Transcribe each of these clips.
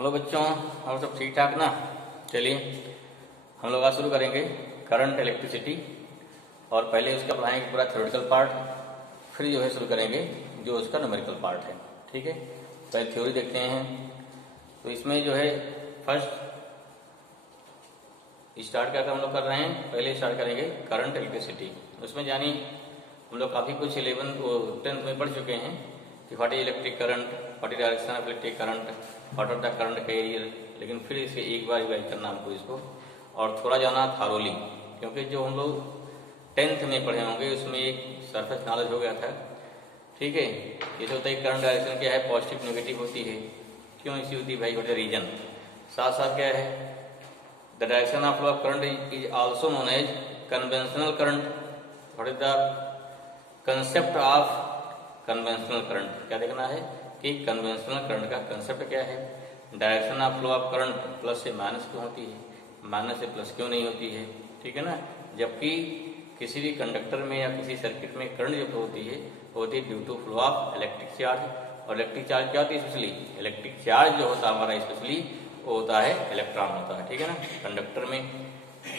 Hello बच्चों, और सब ठीक ठाक ना। चलिए हम लोग आज शुरू करेंगे करंट इलेक्ट्रिसिटी, और पहले उसका पढ़ाएंगे पूरा थ्योरेटिकल पार्ट, फिर जो है शुरू करेंगे जो उसका न्यूमेरिकल पार्ट है। ठीक है, पहले थ्योरी देखते हैं। तो इसमें जो है फर्स्ट स्टार्ट क्या हम लोग कर रहे हैं, पहले स्टार्ट करेंगे करंट इलेक्ट्रिसिटी। उसमें जानी हम लोग काफ़ी कुछ 11th 10th में पढ़ चुके हैं कि what is electric current, what is direction of electric current, what are the current carrier. लेकिन फिर इसे एक बार रिवाइज करना हमको इसको, और थोड़ा जाना थारोली, क्योंकि जो हम लोग 10th में पढ़े होंगे उसमें एक सरफेस नॉलेज हो गया था। ठीक है, जैसे होता है करंट डायरेक्शन क्या है, पॉजिटिव नेगेटिव होती है, क्यों ऐसी होती है भाई, होता है रीजन। साथ साथ क्या है, the direction of flow of current is also known as conventional current. What is the concept of conventional current, क्या देखना है कि कन्वेंशनल करंट का कंसेप्ट क्या है। Direction of flow of current plus से माइनस क्यों होती है, माइनस से प्लस क्यों नहीं होती है। ठीक है ना, जबकि किसी भी कंडक्टर में या किसी सर्किट में करंट जो फ्लो होती है वो होती है due to flow of electric charge. और इलेक्ट्रिक चार्ज क्या होती है, स्पेशली इलेक्ट्रिक चार्ज जो होता है हमारा स्पेशली वो होता है इलेक्ट्रॉन होता है। ठीक है ना, कंडक्टर में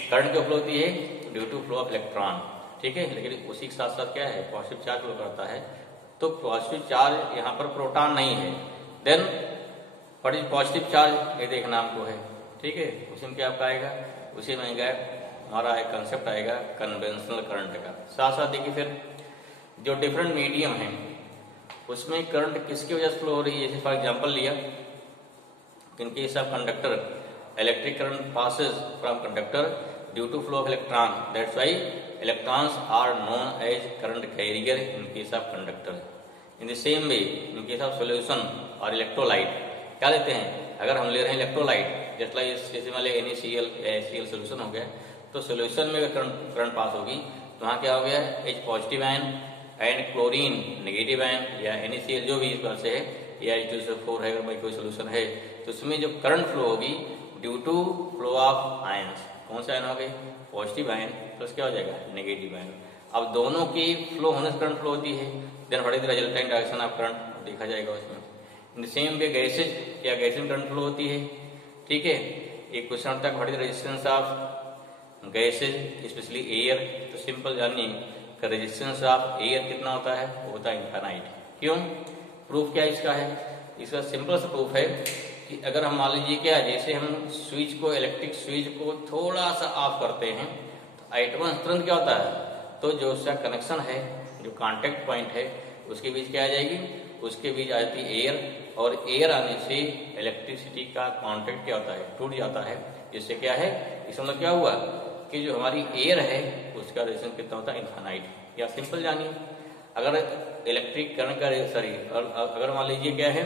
करंट जो फ्लो होती है due to flow of electron. ठीक है, लेकिन उसी के साथ साथ क्या है, पॉजिटिव चार्ज फ्लो करता है। तो पॉजिटिव चार्ज यहाँ पर प्रोटॉन नहीं है, then what is positive charge ये देखना हमको है। ठीक है, उसी में क्या आपका आएगा, उसी में आएगा हमारा एक कंसेप्ट आएगा कन्वेंशनल करंट का। साथ साथ देखिए फिर जो डिफरेंट मीडियम है उसमें करंट किसकी वजह से फ्लो हो रही है। जैसे फॉर एग्जाम्पल लिया, in case of conductor electric current passes from conductor due to flow of electron, that's why electrons are known as current carrier in case of conductor. In the same way, in case of solution or electrolyte, क्या लेते हैं, अगर हम ले रहे हैं electrolyte, जैसे जैसे मान लिया NaCl HCl सोल्यूशन हो गया, तो सोल्यूशन में अगर करंट पास होगी तो वहाँ क्या हो गया, H positive ion and chlorine negative ion, या NaCl जो भी इस बार से है, या H2SO4 है, अगर कोई सोल्यूशन है तो उसमें जो करंट फ्लो होगी due to flow of ions, कौन से आयन हो गए, पॉजिटिव आयन प्लस क्या हो जाएगा, नेगेटिव आयन। अब दोनों की फ्लो होने से करंट फ्लो होती है, then what is the resultant direction of current देखा जाएगा उसमें। In the same way gases या गैस में करंट फ्लो होती है। ठीक है, एक क्वेश्चन तक what is the resistance of gases specially air, तो सिंपल जानिए कि रेजिस्टेंस ऑफ एयर कितना होता है, वो होता है इनफाइनाइट। क्यों, प्रूफ क्या इसका है, इसका सिंपल सा प्रूफ है कि अगर हम मान लीजिए क्या, जैसे हम स्विच को, इलेक्ट्रिक स्विच को थोड़ा सा ऑफ करते हैं तो एटम तुरंत क्या होता है, तो जो उसका कनेक्शन है, जो कांटेक्ट पॉइंट है उसके बीच क्या आ जाएगी, उसके बीच आ जाती है एयर, और एयर आने से इलेक्ट्रिसिटी का कांटेक्ट क्या होता है, टूट जाता है। जिससे क्या है, इसमें मतलब क्या हुआ कि जो हमारी एयर है उसका रेजिस्टेंस कितना होता है, इनफाइनाइट। या सिंपल जानिए, अगर इलेक्ट्रिक करंट का अगर मान लीजिए क्या है,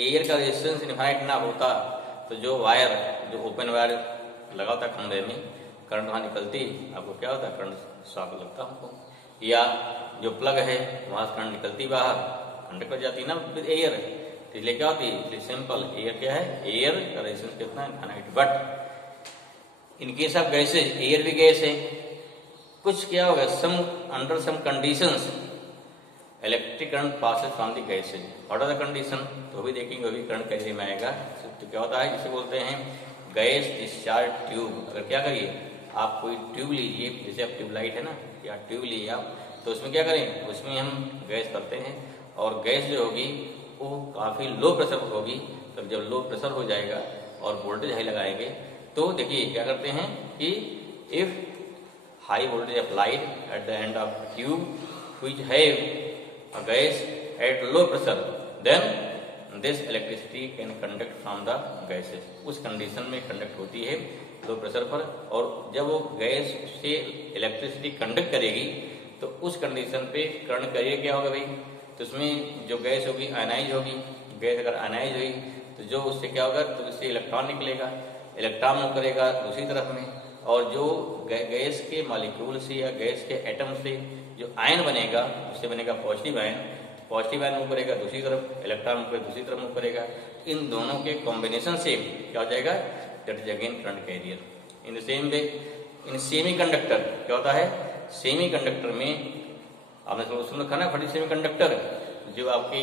एयर का रेजिस्टेंस इनफाइनाइट ना होता तो जो वायर, जो ओपन वायर लगा होता है खंभे में, करंट वहाँ निकलती, आपको क्या होता है, करंट शॉक लगता हमको। या जो प्लग है वहाँ से करंट निकलती बाहर, कंडक्ट कर जाती ना विद एयर, इसलिए क्या होती है, सिंपल एयर क्या है, एयर का रेजिस्टेंस कितना है, infinite. But in case of gases, air भी गैस है, कुछ क्या होगा, some under some conditions electric current passes from the gases. What are the condition, तो भी देखेंगे, वो भी करंट कैसे में आएगा। तो क्या होता है, जिसे बोलते हैं गैस डिस्चार्ज ट्यूब। अगर क्या करिए, आप कोई ट्यूब लीजिए, जैसे आप ट्यूबलाइट है ना, या ट्यूब लिए आप, तो उसमें क्या करें, उसमें हम गैस करते हैं, और गैस जो होगी वो काफ़ी लो प्रेशर पर होगी। तब जब लो प्रेशर हो जाएगा और वोल्टेज हाई लगाएंगे, तो देखिए क्या करते हैं कि if high voltage applied at the end of tube which have a gas at low pressure, then this electricity can conduct from the gases. उस कंडीशन में कंडक्ट होती है लो प्रेशर पर, और जब वो गैस से इलेक्ट्रिसिटी कंडक्ट करेगी तो उस कंडीशन पे करंट करिए क्या होगा भाई, तो उसमें जो गैस होगी आयनाइज होगी। गैस अगर आयनाइज हुई तो जो उससे क्या होगा, तो उससे इलेक्ट्रॉन निकलेगा, इलेक्ट्रॉन मूव करेगा दूसरी तरफ में, और जो गैस के मॉलिक्यूल से या गैस के एटम से जो आयन बनेगा उससे बनेगा positive ion. Positive ion move करेगा दूसरी तरफ, इलेक्ट्रॉन मूव करेगा दूसरी तरफ मूव करेगा। इन दोनों के कॉम्बिनेशन से क्या हो जाएगा, that is again current carrier. In the same way in semiconductor क्या होता है, सेमी कंडक्टर में आपने सुन रखा ना, फटी सेमी कंडक्टर, जो आपके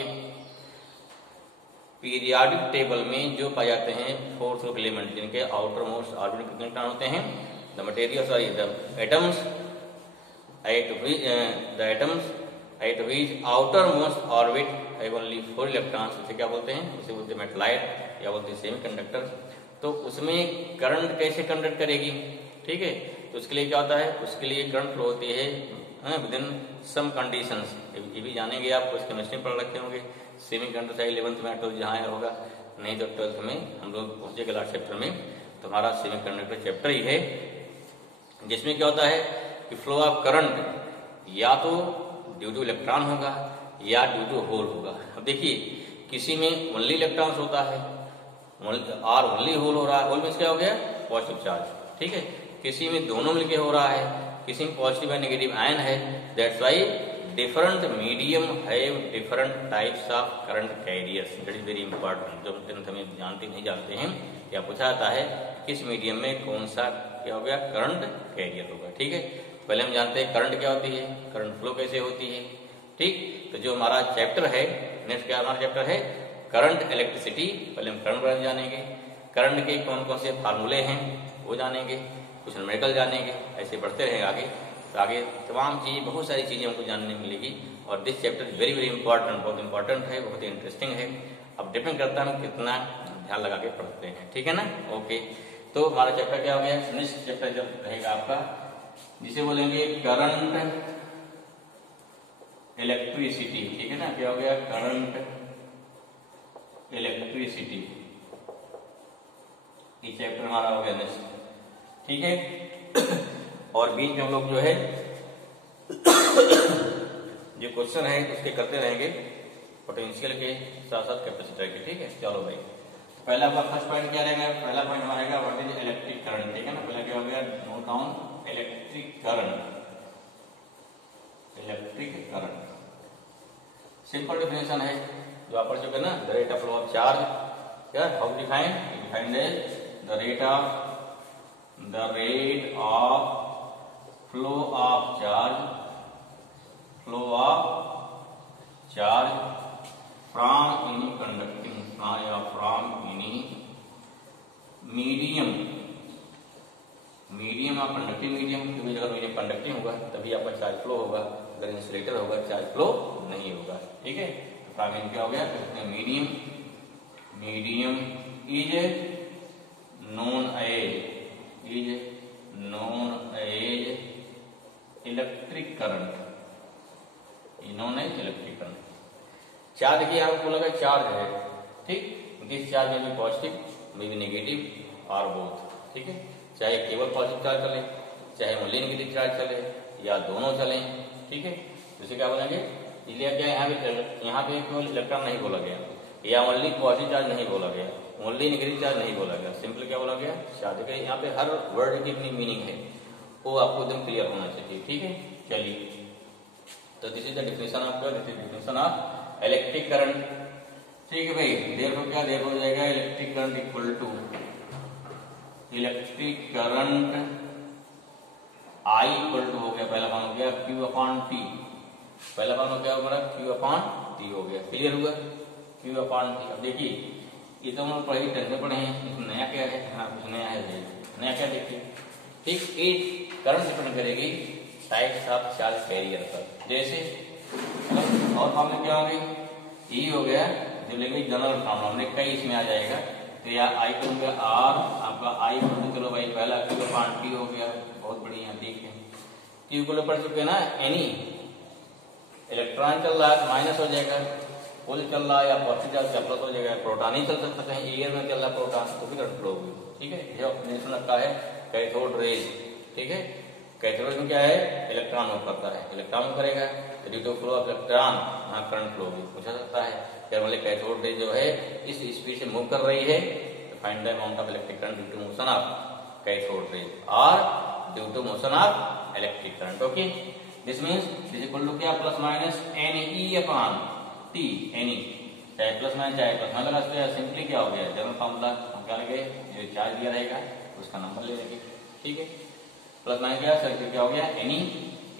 पीरियाडिक टेबल में जो पाए जाते हैं फोर्थ ग्रुप एलिमेंट जिनके आउटर मोस्ट ऑर्बिटल कितने इलेक्ट्रॉन होते हैं, the material sorry the atoms at which outer most orbit have only 4 electrons, उसे क्या बोलते हैं, उसे बोलते हैं मेटलाइट या बोलते हैं सेमीकंडक्टर। तो उसमें करंट कैसे कंडक्ट करेगी, ठीक है, तो उसके लिए क्या होता है, उसके लिए करंट फ्लो होती है विद इन सम कंडीशंस, ये भी जानेंगे आप, उसके केमिस्ट्री में पढ़ रखे होंगे, सेमीकंडक्टर चाहे 11th में 12th जहाँ होगा, नहीं तो 12th में हम लोग पहुंचेंगे लास्ट चैप्टर में, तो हमारा सेमीकंडक्टर चैप्टर ही है, जिसमें क्या होता है कि फ्लो ऑफ करंट या तो ड्यू टू इलेक्ट्रॉन होगा या ड्यू टू होल होगा। अब देखिए किसी में ओनली इलेक्ट्रॉन्स होता है और ओनली होल हो रहा है, होल में क्या हो गया पॉजिटिव चार्ज, ठीक है, किसी में दोनों मिलके हो रहा है, किसी में पॉजिटिव एंड नेगेटिव आयन है, that's why different medium have different types of current carriers, that is very important, जो टेंथ में नहीं जानते हैं या पूछा जाता है किस मीडियम में कौन सा क्या हो गया करंट कैरियर होगा, ठीक है। पहले हम जानते हैं करंट क्या होती है, करंट फ्लो कैसे होती है, ठीक। तो जो हमारा चैप्टर है नेक्स्ट क्या हमारा चैप्टर है करंट इलेक्ट्रिसिटी, पहले हम करंट बारे जानेंगे, करंट के कौन कौन से फार्मूले हैं वो जानेंगे, कुछ न्यूमेरिकल जानेंगे, ऐसे बढ़ते रहेंगे आगे, तो आगे तमाम चीज़ें बहुत सारी चीज़ें हमको जानने मिलेगी। और this chapter is very very important, बहुत इंपॉर्टेंट है, बहुत ही इंटरेस्टिंग है। अब डिपेंड करता है हम कितना ध्यान लगा के पढ़ते हैं, ठीक है ना, ओके। तो हमारा चैप्टर क्या हो गया, नेक्स्ट चैप्टर जब रहेगा आपका जिसे बोलेंगे करंट इलेक्ट्रिसिटी, ठीक है ना, क्या हो गया करंट इलेक्ट्रिसिटी, ये चैप्टर हमारा हो गया नेक्स्ट, ठीक है। और बीच में हम लोग जो है जो क्वेश्चन है उसके करते रहेंगे पोटेंशियल के साथ साथ कैपेसिटर के, ठीक है। चलो भाई पहला आपका फर्स्ट पॉइंट क्या रहेगा, पहला पॉइंट हमारा व्हाट इज इलेक्ट्रिक करंट, ठीक है ना, पहला क्या हो गया note down electric current, electric current simple definition है जो आप पढ़ चुके ना, the rate of flow of charge, क्या how define, defined as the rate of flow of charge from any conducting या from any medium of conducting medium, क्योंकि अगर मीडियम कंडक्टिंग होगा तभी आपका चार्ज फ्लो होगा, अगर इंसुलेटर होगा चार्ज फ्लो नहीं होगा, ठीक है। तो फ्रॉम एनी क्या हो गया, medium is known as electric current, known as electric current. Charge देखिए आपको लगा चार्ज है, ठीक, दिस चार्ज में भी पॉजिटिव में भी नेगेटिव और बोथ, ठीक है, चाहे केवल पॉजिटिव चार्ज चले चाहे ओनली नेगेटिव चार्ज चले या दोनों चले, ठीक है। जैसे क्या बोलेंगे इसलिए क्या यहाँ पे केवल इलेक्ट्रॉन नहीं बोला गया या ओनली पॉजिटिव चार्ज नहीं बोला गया, ओनली नेगेटिव चार्ज नहीं बोला गया, सिंपल क्या बोला गया चार्ज के। यहाँ पे हर वर्ड की अपनी मीनिंग है, वो आपको एकदम क्लियर होना चाहिए, ठीक है। चलिए तो this is the definition of definition of electric current, ठीक है भाई। देयरफॉर क्या देयरफॉर हो जाएगा electric current equal to electric current I equal to हो गया, पहला फॉर्म हो गया Q अपॉन T, पहला फॉर्म हो गया हमारा Q अपॉन T हो गया, क्लियर हुआ Q अपॉन T। अब देखिए ये तो हम लोग पहले 10th में पढ़े हैं, इसमें नया क्या है, हाँ कुछ नया है, नया क्या देखिए, ठीक, एक करंट डिपेंड करेगी टाइप्स ऑफ चार्ज कैरियर पर, जैसे और फॉर्म में क्या हो गई E हो गया, जो लेंगे जनरल फॉर्म हमने कई इसमें आ जाएगा, तो या I को हो गया R आपका I को चलो भाई पहला Q अपॉन T हो गया, बहुत बढ़िया, ठीक है। Q को पढ़ चुके ना, एनी इलेक्ट्रॉन चल रहा है माइनस हो जाएगा, होल चल रहा है या पॉजिटिव चार्ज का प्लस हो जाएगा, प्रोटॉन ही चल सकता है, कहीं एयर में चल रहा है प्रोटॉन तो भी करंट फ्लो होगी, ठीक है। ये ऑप्शन रखा है कैथोड रेज, ठीक है, कैथोड में क्या है इलेक्ट्रॉन मूव करता है, इलेक्ट्रॉन मूव करेगा तो due to flow of electron वहाँ करंट फ्लो भी पूछा सकता है, क्या मतलब कैथोड रेज जो है इस स्पीड से मूव कर रही है, तो find the amount of electric current due to motion of cathode rays और due to motion of electric current, okay. This means this equal to क्या plus minus NE upon T, NE चाहे plus minus चाहे plus minus लगा सकते हैं, simply क्या हो गया जनरल फॉर्मूला हम क्या लगे जो चार्ज दिया रहेगा उसका नंबर ले लेंगे, ठीक है। प्लस माइनस क्या सर्किट क्या हो गया NE,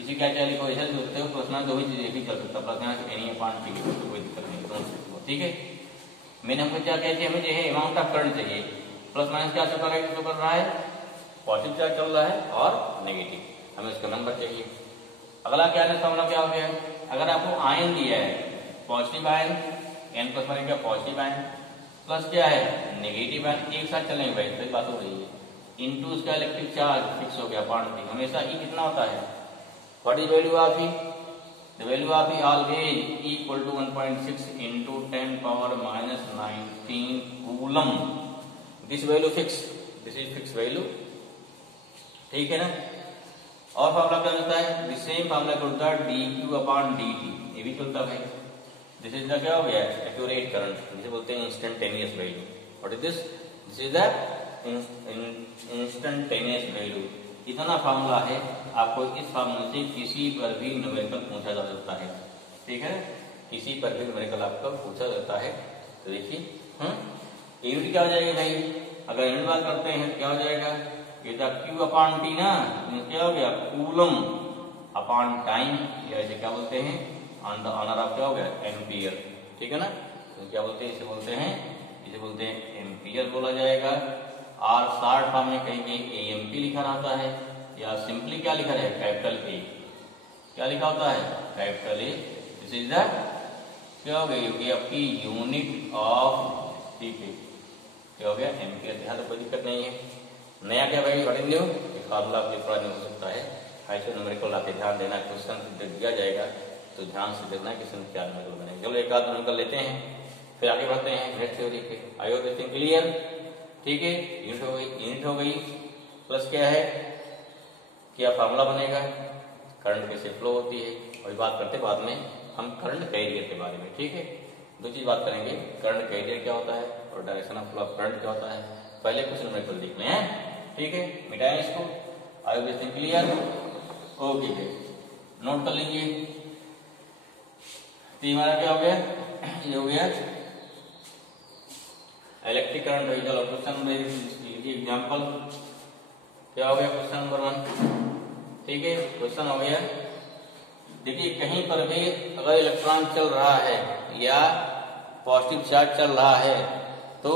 इसी क्या चाहे लिखो ऐसा लिखते हो, प्लस माइनस दो ही चीजें भी चल सकता, plus minus NE upon T, कोई दिक्कत नहीं, ठीक है। मैंने हमको क्या चाहिए, हमें जो है अमाउंट ऑफ करंट चाहिए, प्लस माइनस क्या शो कर रहा है, पॉजिटिव चार्ज चल रहा है और नेगेटिव, हमें उसका नंबर चाहिए। अगला क्या है, फॉर्मूला क्या हो गया, अगर आपको आयन दिया है, positive ion n plus one क्या पॉजिटिव आयन प्लस क्या है नेगेटिव आयन, एक साथ चलेंगे भाई, सही बात हो रही है, इनटू उसका इलेक्ट्रिक चार्ज फिक्स हो गया क्वांटिटी, हमेशा ई कितना होता है, what is value of E, the value of E always equal to 1.6 into 10 power minus 19 coulomb, this value fix, this is fix value, ठीक है ना। और फॉर्मूला क्या होता है, सेम फॉर्मूला क्या होता है dq अपॉन dt, ये भी चलता है। दिस इज द क्या हो गया एक्यूरेट करंट, जिसे बोलते हैं instantaneous value. What is this, this is the instantaneous value. इतना फॉर्मूला है, आपको इस फॉर्मूले से किसी पर भी न्यूमेरिकल पूछा जा सकता है, ठीक है, किसी पर भी न्यूमेरिकल आपको पूछा जाता है। तो देखिए यूनिट क्या हो जाएगी भाई, अगर यूनिट बात करते हैं क्या हो जाएगा, ये था Q अपॉन टी ना, क्या हो गया कूलम अपॉन टाइम, या इसे क्या बोलते हैं ऑन द ऑनर ऑफ क्या हो गया एम्पियर, ठीक है ना। तो क्या बोलते हैं, इसे बोलते हैं एम्पियर बोला जाएगा। और शॉर्ट फॉर्म में कहीं कहीं एएमपी लिखा रहता है, या सिंपली क्या लिखा है कैपिटल ए, क्या लिखा होता है capital A, this is the क्या हो गया आपकी यूनिट ऑफ, ठीक है, क्या हो गया एम्पियर। यहाँ तो कोई दिक्कत नहीं है। नया क्या भाई व्हाट इज न्यू, फार्मूला आपके थोड़ा न्यू हो सकता है, ऐसे न्यूमेरिकल आपके ध्यान देना, क्वेश्चन दिया जाएगा तो ध्यान से देखना क्वेश्चन क्या न्यूमेरिकल बनेगा। चलो एक आध न्यूमेरिकल लेते हैं, फिर आगे बढ़ते हैं नेक्स्ट थ्योरी पे। आई होप दिस क्लियर, ठीक है। यूनिट हो गई प्लस क्या है, क्या फार्मूला बनेगा, करंट कैसे फ्लो होती है, और बात करते बाद में हम करंट कैरियर के बारे में, ठीक है। दो चीज बात करेंगे, करंट कैरियर क्या होता है और direction of flow of current क्या होता है। पहले कुछ न्यूमेरिकल देख लें, ठीक है, मिटाएं इसको। I hope this clear, okay, note कर लीजिए। तो हमारा क्या हो गया, ये हो गया इलेक्ट्रिक करंट। चलो क्वेश्चन नंबर एग्जाम्पल क्या हो गया, क्वेश्चन नंबर 1, ठीक है। क्वेश्चन हो गया, देखिए कहीं पर भी अगर इलेक्ट्रॉन चल रहा है या पॉजिटिव चार्ज चल रहा है तो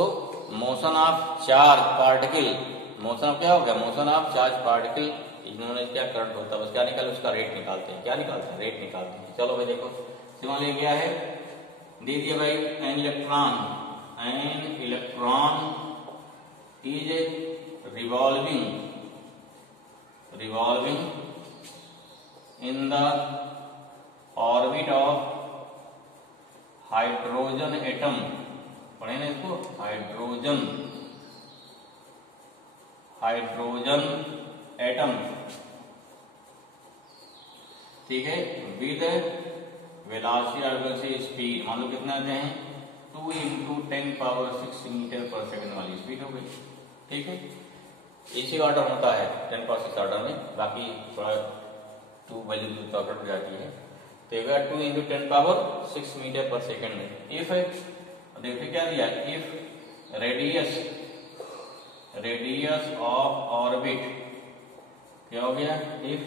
motion of charge particle, motion क्या हो गया मोशन ऑफ चार्ज पार्टिकल, इन्होंने क्या करंट होता है, बस क्या निकाले उसका रेट निकालते हैं, क्या निकालते हैं रेट निकालते हैं। चलो भाई देखो सिंपल ये क्या है, दे दिया भाई an electron is revolving in the orbit of hydrogen atom, पढ़े ना इसको, हाइड्रोजन एटम, ठीक है, विद वेलोसिटी स्पीड, मान लो कितना देते हैं 2 × 10⁶ मीटर पर सेकंड वाली स्पीड हो गई, ठीक है। इसी ऑर्डर होता है 10⁶ ऑर्डर में, बाकी थोड़ा 2 वैल्यू ऑर्डर हो जाती है। तो 2 × 10⁶ मीटर पर सेकंड में इफ, देखिए क्या दिया, इफ रेडियस ऑफ ऑर्बिट क्या हो गया, if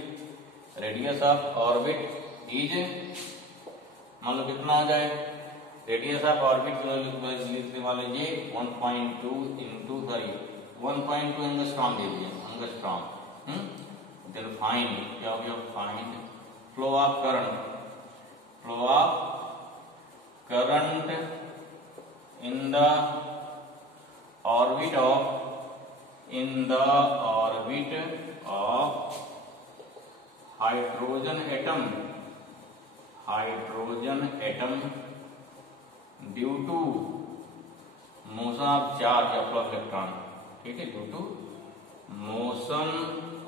radius of orbit is, मान लो कितना हो जाए, रेडियस ऑफ ऑर्बिट मान लीजिए 1.2 एंगस्ट्रॉम दे दीजिए, एंगस्ट्रॉम। देन फाइंड क्या हो गया, find flow of current in the orbit of hydrogen atom due to motion of charge of electron, ठीक है, due to motion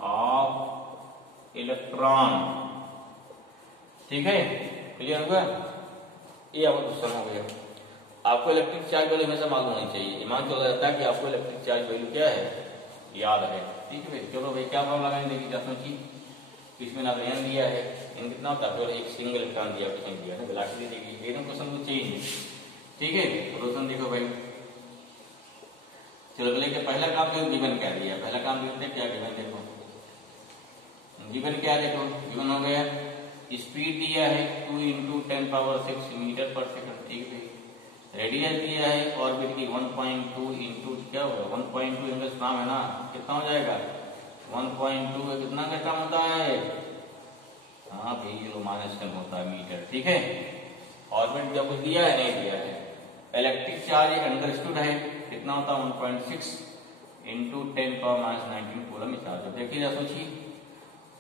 of electron, ठीक है, क्लियर होगा। ये आपका क्वेश्चन हो गया। आपको इलेक्ट्रिक चार्ज वैल्यू हमेशा मालूम होनी चाहिए, मान चला जाता है कि आपको इलेक्ट्रिक चार्ज वैल्यू क्या है याद है, ठीक है भाई। चलो भाई क्या फॉर्मूला लगाएंगे, देखिए क्या सोचिए, इसमें ना तो एन दिया है, एन कितना होता है, केवल एक सिंगल इलेक्ट्रॉन दिया, किसी ने दिया है, वेलोसिटी देखिए एकदम क्वेश्चन को चेंज, ठीक है। क्वेश्चन देखो भाई, चलो लेके पहला काम जो गिवन क्या दिया, पहला काम गिवन क्या गिवन, देखो गिवन क्या, देखो गिवन हो गया स्पीड दिया है 2 × 10⁶ मीटर पर सेकंड, ठीक है। रेडियस दिया है ऑर्बिट की 1.2 इंटू क्या होगा 1.2 एंगल फ्राम है ना, कितना हो जाएगा 1.2 कितना का टर्म होता है, हाँ भाई -10 होता है मीटर। ठीक है, ऑर्बिट जब कुछ दिया है नहीं दिया है। इलेक्ट्रिक चार्ज एक अंडरस्टूड है, कितना होता है 1.6 इंटू 10⁻19 कूलम चार्ज। अब देखिए जरा सोचिए,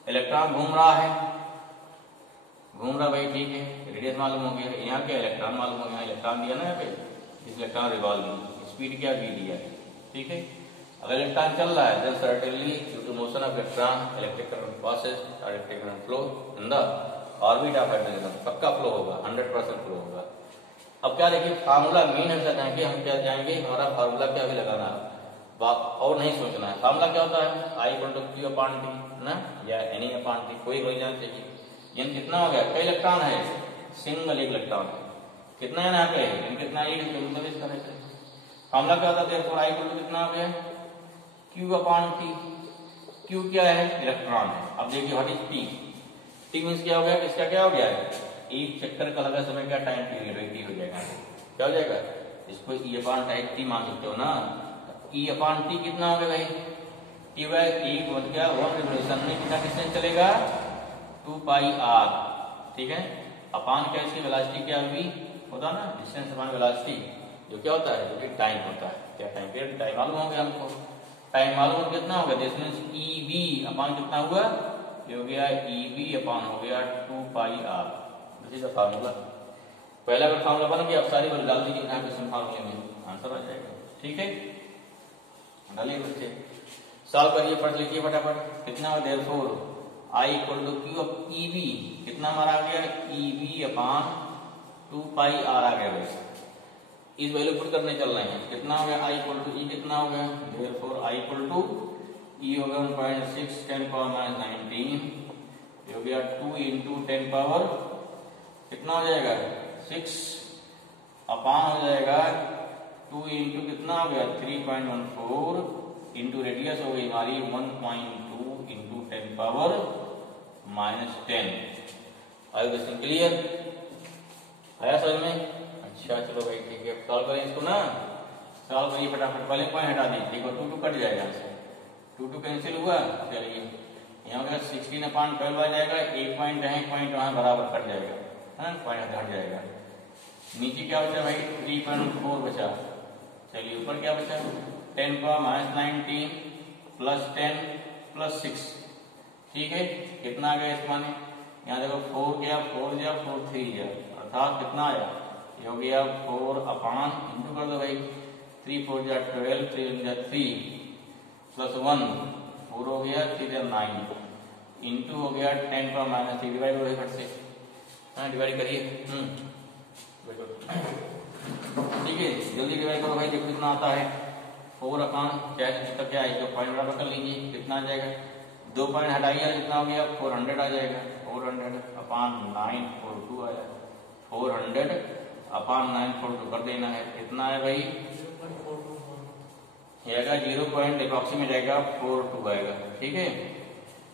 इलेक्ट्रॉन घूम रहा है, घूम रहा भाई, ठीक है, रेडियस मालूम हो गया, यहाँ क्या इलेक्ट्रॉन मालूम हो गया, इलेक्ट्रॉन दिया ना यहाँ पे, इस इलेक्ट्रॉन रिवॉल्विंग स्पीड क्या भी दिया है। ठीक है, अगर इलेक्ट्रॉन चल रहा है then certainly due to motion of electron electric current passes और electric current flow in the orbit of hydrogen, पक्का फ्लो होगा, 100% फ्लो होगा। अब क्या देखिए फार्मूला मेन हम जाएंगे, हम क्या जाएंगे, हमारा फार्मूला क्या भी लगाना है और नहीं सोचना है। फार्मूला क्या होता है I/Q/T ना, या NE/T, कोई जान चाहिए। यन कितना हो गया, कई इलेक्ट्रॉन है, सिंगल एक इलेक्ट्रॉन है, कितना है ना पे कितना है, फार्मूला क्या होता है, I कितना हो गया Q/T। Q क्या है, इलेक्ट्रॉन है। अब देखिए what is T, T means क्या हो गया, इसका क्या हो गया है, एक चक्कर का लगा समय क्या टाइम पीरियड T हो जाएगा, क्या हो जाएगा, इसको E/T मान सकते हो ना। E/T कितना हो गया भाई, T बाय एक मतलब क्या 1 रिवोल्यूशन में कितना डिस्टेंस चलेगा 2πr। ठीक है, अपान क्या इसकी वेलोसिटी क्या भी होता ना, डिस्टेंस अपान वेलोसिटी, जो क्या होता है, जो कि टाइम होता है। क्या टाइम पीरियड, टाइम मालूम हो गया हमको, टाइम मालूम हो कितना हो गया, डिस्टेंस EV अपान कितना हुआ, ये हो गया EV अपान हो गया 2πr। This is the formula. पहला अगर फार्मूला बन गया, अब सारी बात डाल दीजिए यहाँ पे फार्मूले में, आंसर आ जाएगा। ठीक है, डालिए बच्चे, सॉल्व करिए, पढ़ लीजिए फटाफट। कितना हो, देयरफॉर I/Q/EV कितना हमारा आ गया, EV अपान 2πr आ गया। वैसे इस वैल्यू पुट करने चल रहे हैं, कितना हो गया I/E कितना हो गया, देयरफॉर I/E हो गया 1.6 10⁻19, हो गया 2 इंटू 10 पावर कितना हो जाएगा 6 अपान हो जाएगा 2 इंटू कितना हो गया 3.14 इंटू रेडियस हो गई हमारी 1.2 इंटू 10 पावर -10। आई क्वेश्चन क्लियर, आया समझ में? अच्छा चलो भाई ठीक है, सॉल्व करें इसको ना, सॉल्व करिए फटाफट। पहले पॉइंट हटा दीजिए, देखो 2 कट जाएगा, 2 कैंसिल हुआ। चलिए यहाँ पे 16/12 आ जाएगा, एक पॉइंट है, एक पॉइंट वहां बराबर कट जाएगा, है पॉइंट हट जाएगा। नीचे क्या बचा भाई 3.4 बचा। चलिए ऊपर क्या बचा 10⁻19 प्लस 10 प्लस 6। ठीक है, कितना आ गया इस माने, यहाँ देखो 4 गया 4 गया 4 3 गया, अर्थात कितना आया, ये हो गया 4 अपान इंटू कर दो भाई, 3 4 जा 12 3 जा 3 प्लस 1 4 हो गया 3 जा 9 इंटू हो गया 10⁻3 डिवाइड हो गया, फट से हाँ डिवाइड करिए। ठीक है, जल्दी डिवाइड करो भाई, देखो कितना आता है 4 अपान क्या क्या है, जो पॉइंट बराबर कर लीजिए, कितना आ जाएगा 2 पॉइंट हटाइए, कितना हो गया 400 आ जाएगा, 400 अपान 942 आया, 400 अपान 942 कर देना है, कितना है भाई आएगा 0 पॉइंट अप्रोक्सीमेट आएगा 42 आएगा। ठीक है,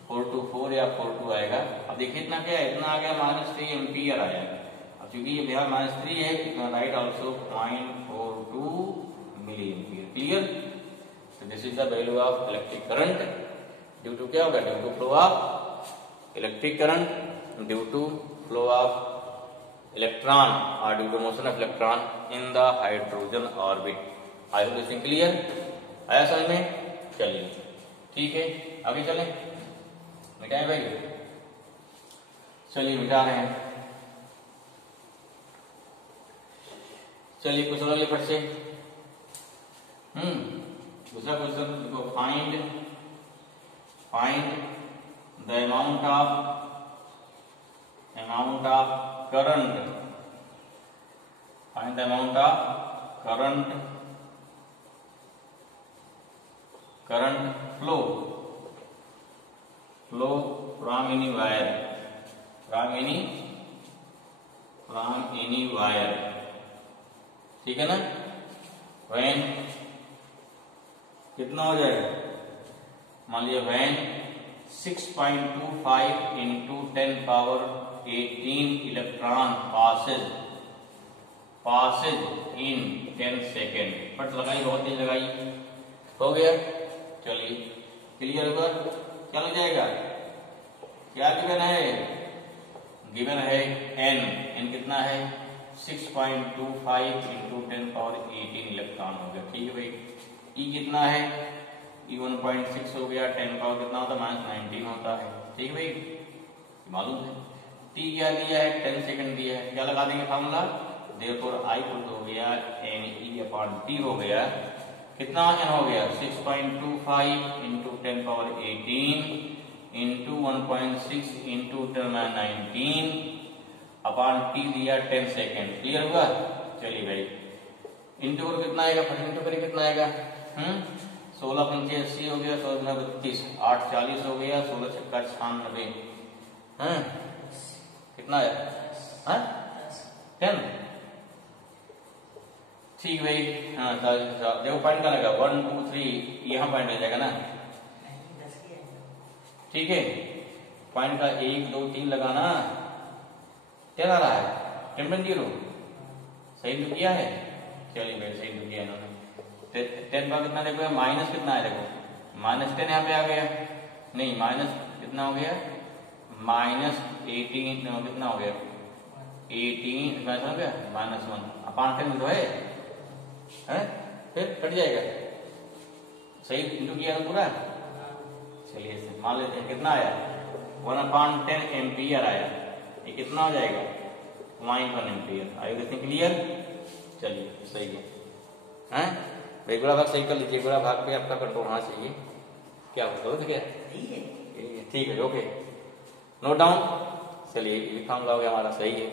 424 या 42 आएगा। अब देखिए इतना क्या है, इतना आ गया -3 एम्पियर आया। अब चूंकि ये बिहार -3 है, इतना right also 0.42 milliampere. Clear, so this is the value of electric current due to क्या होगा, due to flow of electric current due to flow of electron or due to motion of electron in the hydrogen orbit। I hope this clear, आया समझ में? चलिए ठीक है, आगे चलें, मिटाएं भाई, चलिए मिटा रहे हैं। चलिए क्वेश्चन अगले फट से, दूसरा क्वेश्चन देखो, find the amount of current, find the amount of current flow from any wire, ठीक है ना। when कितना हो जाएगा, मान लिया when 6.25 into 10 power 18 electron passes passes in 10 second. फट लगाई, बहुत तेज लगाई, हो गया। चलिए क्लियर होगा, क्या हो जाएगा, क्या गिवन है, गिवन है n कितना है 6.25 इंटू 10⁻18 इलेक्ट्रॉन हो गया। ठीक है भाई। E कितना है, E 1.6 हो गया, 10 पावर कितना होता है -19 होता है। ठीक है भाई, मालूम है। T क्या दिया है, 10 सेकंड दिया है, क्या लगा देंगे फार्मूला, देयरफॉर I हो गया NE/T हो गया, कितना n हो गया 6.25 into 10⁻18 into 1.6 into 10⁻19 upon T दिया 10 सेकेंड। क्लियर हुआ। चलिए भाई, इंटू कर कितना आएगा, फट इंटू करें कितना आएगा, 16 पंचे 80 हो गया, 16 32, 8 40 हो गया, 16 छक्का 96, कितना है 10। ठीक भाई, हाँ देखो पॉइंट का लगा 1 2 3, यहाँ पॉइंट हो जाएगा ना। ठीक है, पॉइंट का 1 2 3 लगाना, क्या आ रहा है 10.0, सही तो किया है। चलिए भाई सही तो किया इन्होंने। 10 का कितना देखो, माइनस कितना है, देखो -10 यहाँ पे आ गया, नहीं माइनस कितना हो गया -18 कितना हो गया 18 हो गया -1 अपान 10 तो है, फिर कट जाएगा, सही इंटू किया तो पूरा। चलिए मान लेते हैं कितना आया 1/10 एम्पियर आया, ये कितना हो जाएगा 0.1 एम्पियर आएगा। क्लियर। चलिए सही है, भाई गुणा भाग सही कर लीजिए, गुणा भाग पे आपका कंट्रोल होना चाहिए। क्या होगा तो क्या ठीक है, ओके नोट डाउन। चलिए ये फॉर्मूला हो गया हमारा, सही है।